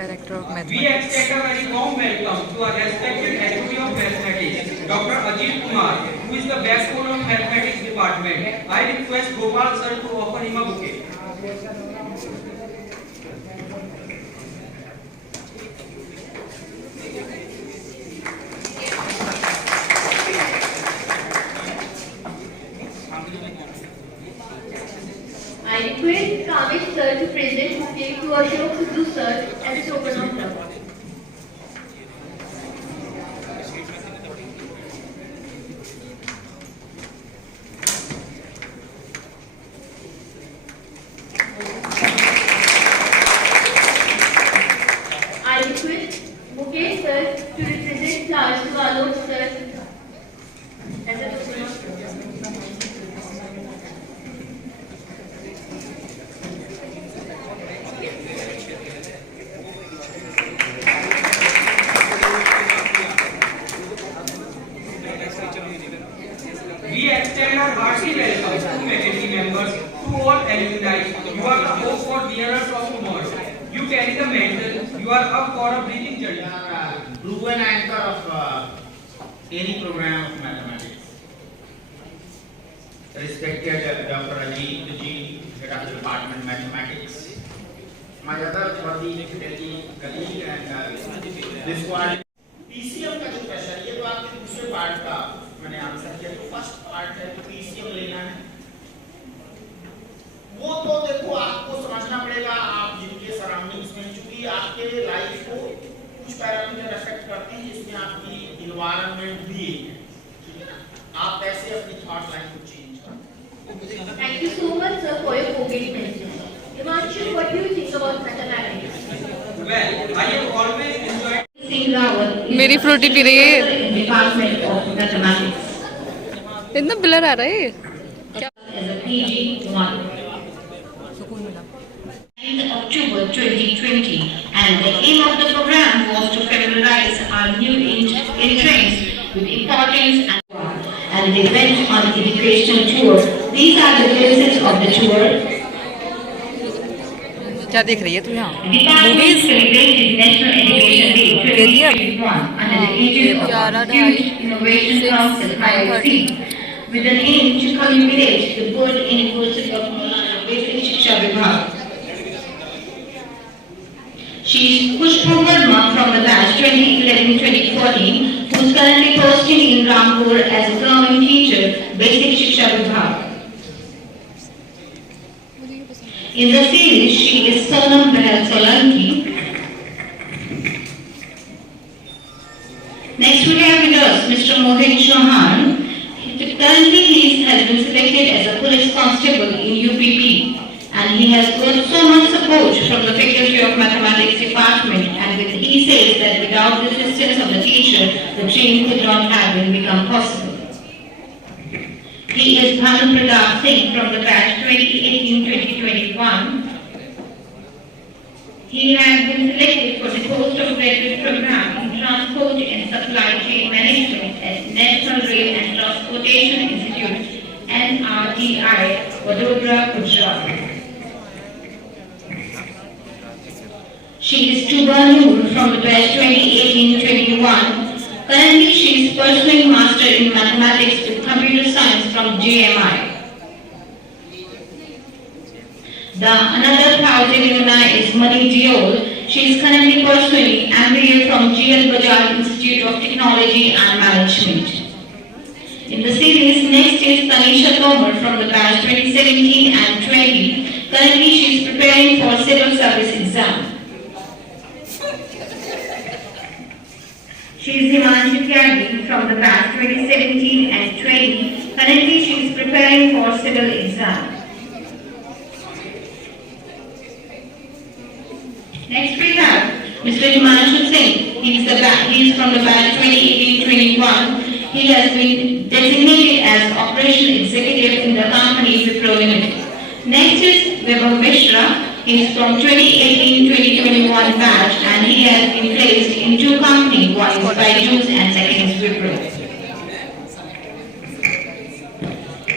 Director of We Mathematics. extend a very warm welcome to our respected Academy of Mathematics, Dr. Ajit Kumar, who is the backbone of Mathematics Department. I request Gopal sir to offer him a bouquet. I request Kamesh sir to present bouquet to Ashok Sidhu sir as a token of love. I request Mukesh sir to represent flowers to Alok sir as a token of love. We extend our hearty welcome to faculty members, to all alumni. You are the hope for bearers of tomorrow. You carry the mantle. You are up for a breathing journey. Proven anchor of any program of mathematics. Respected Dr. Ajit Ji, Head of the Department of Mathematics. My other colleague and this one. PCM का जो question ये तो आपके दूसरे part का मैंने answer किया तो फर्स्ट पार्ट है तो PCM लेना है वो तो देखो आपको समझना पड़ेगा आप जिनके सराउंडिंग्स में चूंकि आपके लाइफ को कुछ पैरामीटर अफेक्ट करते हैं जिसमें आपकी एनवायरनमेंट भी है ठीक है ना आप कैसे अपनी थॉट लाइन को चेंज करें. Thank you so much, sir, for your bouquet mention. Himanshu, what do you think about mathematics? Well, I have always enjoyed. Singh Rawat is मेरी फ्रूटी पी रही है. in Department of Mathematics. इतना blur आ रहा है. As a PG 1. In October 2020, and the aim of the program was to familiarize our new entrants with importance and they went on educational tour. These are the places of the tour. क्या देख रही है तू यहाँ? The department celebrated National Education Day 2021 under the aegis of the Huge Innovation Council (IIC), with an aim to commemorate the Board University of Maulana Basic Shiksha Vibhag. She is Pushpa Verma from the batch 2011-2014, who is currently posting in Rampur as a government teacher, Basic Shiksha Vibhag. In the series, she is Sonam Behal Solanki. Next we have with us Mr. Mohit Chauhan. Currently he has been selected as a police constable in UPP and he has got so much support from the Faculty of Mathematics Department and he says that without the assistance of the teacher, the dream could not have been become possible. He is Bhanu Pratap Singh from the batch 2018-2021. He has been selected for the postgraduate program in Transport and Supply Chain Management at National Rail and Transportation Institute, NRTI, Vadodara, Gujarat. She is Tuba Noor from the batch 2018-21. Currently, she is pursuing Master in Mathematics with Computer Science from GMI. Another thousand alumni is Mani Diol. She is currently pursuing MBA from GL Bajaj Institute of Technology and Management. In the series, next is Tanisha Tomar from the batch 2017 and 20. Currently, she is preparing for civil service exam. She is Himanshi Tyagi from the batch 2017 and 20. Currently, she is preparing for civil exam. Next we have Mr. Himanshu Singh. He is from the batch 2018-21. He has been designated as Operational Executive in the company Wipro Limited. Next is Vibhav Mishra. He is from 2018-2021 batch and he has been placed in two companies, one is Byju's and second is Wipro.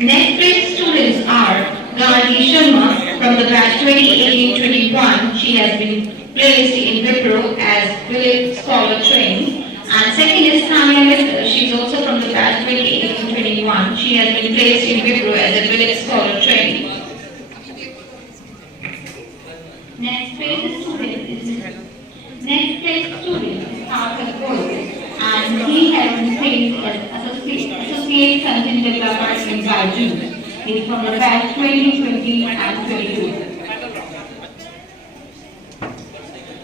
Next three students are Gayatri Sharma from the batch 2018-21. She has been placed in Wipro as village scholar trainee. And second is Tanya Mittal. She is also from the batch 2018-21. She has been placed in Wipro as a village scholar trainee. Next place student is Arthur Gold, and he has been placed as associate content developer in Baju. He is from the batch 2020 and 22.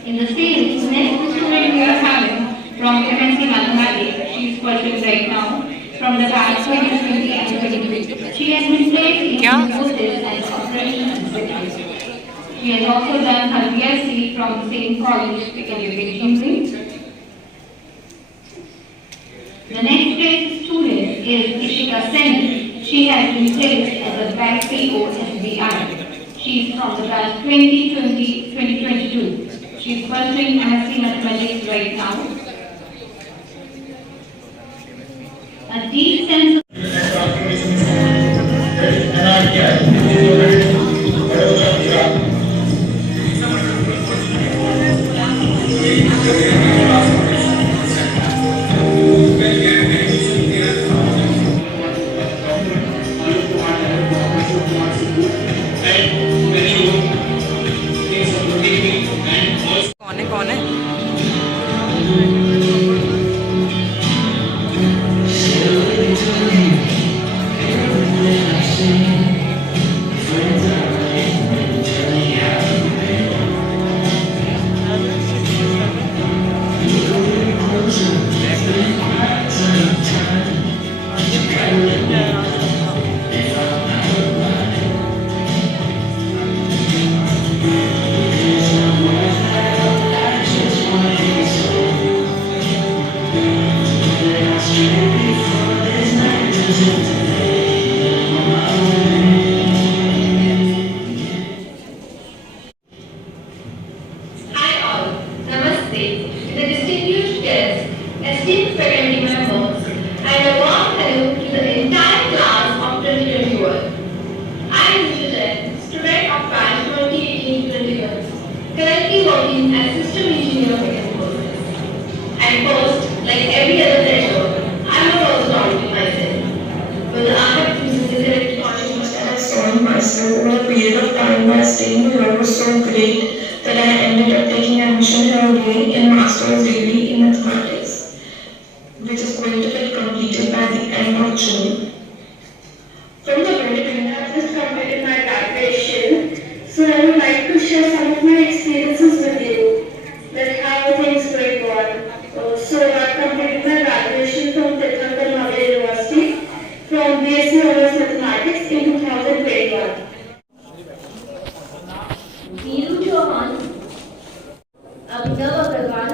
In the series, next student we are having from MSc Mathematics. She is pursuing right now from the batch 2020 and 23. She has been placed in Infosys as operations executive. She has also done her BSc from the same college, Piccadilly. The next place student is Ishika Sen. She has been placed as a bank PO SBI. She is from the batch 2020-2022. She is pursuing MSc Mathematics right now. A deep sense of कौन है currently working as system engineer for Infosys. And first, like every other fresher, I was also doubting myself. But the art of using electronics must have shown myself over a period of time by staying here was so great that I ended up taking admission here again in master's degree in mathematics, which is going to get completed by the end of June. From the very beginning, I just completed my graduation. So I would like to share some of my experiences with you, like how things going on. So I completed my graduation from Tirthankar Mahavid University from BSc Honours Mathematics in 2021. Neeru Chauhan, Abhinav Agarwal,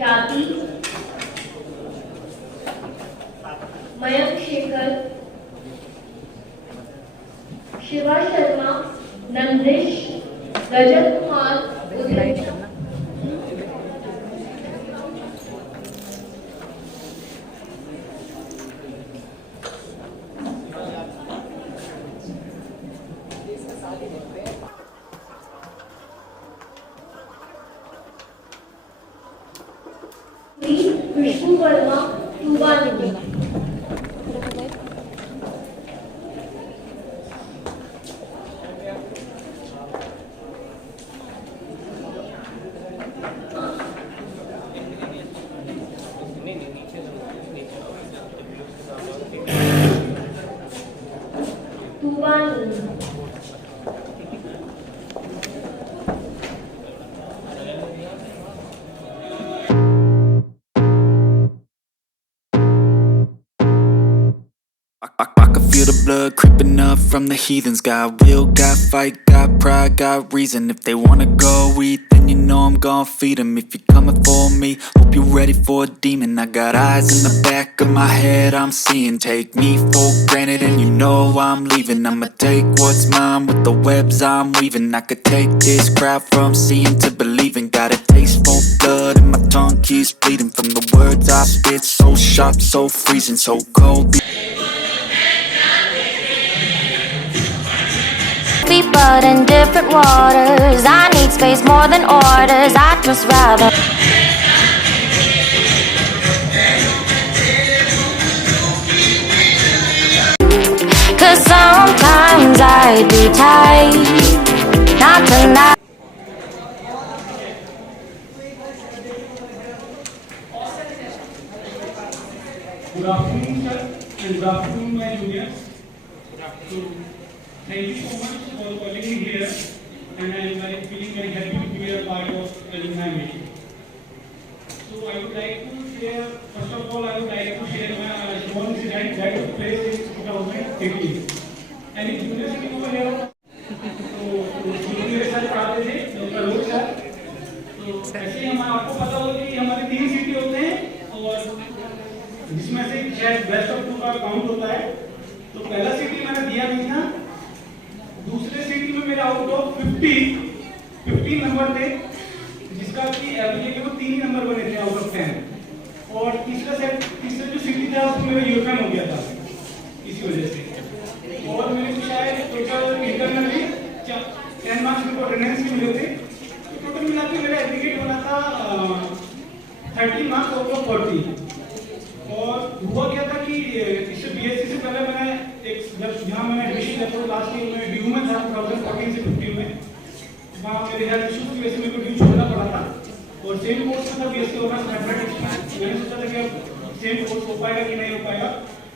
Khyati, Mayank Shekhar, Shiva Sharma, Nandish, Rajat Kumar, Udit. Vishnu Verma, Tuba Nidhi. I can feel the blood creeping up from the heathens. Got will, got fight, got pride, got reason. If they wanna go eat, then you know I'm gon' feed them. If you're coming for me, hope you're ready for a demon. I got eyes in the back of my head, I'm seeing. Take me for granted and you know I'm leaving. I'ma take what's mine with the webs I'm weaving. I could take this crowd from seeing to believing. Got a taste for blood and my tongue keeps bleeding from the words I spit. So sharp, so freezing, so cold. blood in different waters. I need space more than orders. I'd just rather. Cause sometimes I do tight. Not tonight. Good afternoon, sir, and good afternoon, my juniors. So, thank you so much for calling me here, and I am feeling very happy to be a part of alumni meeting. So, I would like to share, first of all, I would like to share my small incident that took place in 2018. And in junior sitting over here, तो शुरू मेरे साथ पढ़ाते थे doctor रोज sir. तो ऐसे ही हम आपको पता होगा कि हमारे 3 सिटी होते हैं और जिसमें से शायद बेस्ट ऑफ 2 का काउंट होता है। तो पहला सिटी मैंने दिया नहीं था, दूसरे सिटी में मेरा आउट ऑफ 15 नंबर थे, जिसका कि एवरेज के वो 3 ही नंबर बने थे आउट ऑफ 10। और तीसरा जो सिटी था उसमें मेरा यूरोपियन हो गया था इसी वजह से। और मैंने शायद टोटल इंटरनली 10 मार्क्स मेरे को अटेंडेंस भी मिले थे। तो टोटल मिला के मेरा एग्रीगेट बना था 30 मार्क्स आउट ऑफ 40। और हुआ क्या था कि इससे बीएससी से पहले मैंने जहाँ मैंने एडमिशन लिया था लास्ट ईयर में ड्यू में था 2014 से 15 में, वहाँ मेरे हेल्थ इश्यूज की वजह से मेरे को ड्यू छोड़ना पड़ा था। और सेम कोर्स में था बीएससी ऑनर्स मैथमेटिक्स में। मैंने सोचा था कि अब सेम कोर्स हो पाएगा कि नहीं हो पाएगा,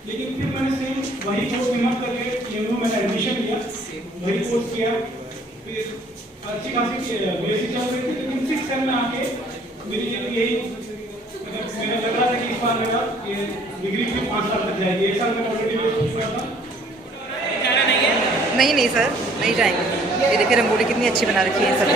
लेकिन फिर मैंने सेम वही कोर्स हिम्मत करके एमयू में एडमिशन लिया, वही कोर्स किया। फिर अच्छी खासी बीएससी चल रही थी, लेकिन 6 सेम में आके मेरी यही मैंने लग रहा था कि इस बार मेरा ये डिग्री भी 5 साल तक जाएगी। 1 साल में ऑलरेडी वेस्ट हो गया था। नहीं सर, नहीं जाएंगे। ये देखिए रंगोली कितनी अच्छी बना रखी है सर।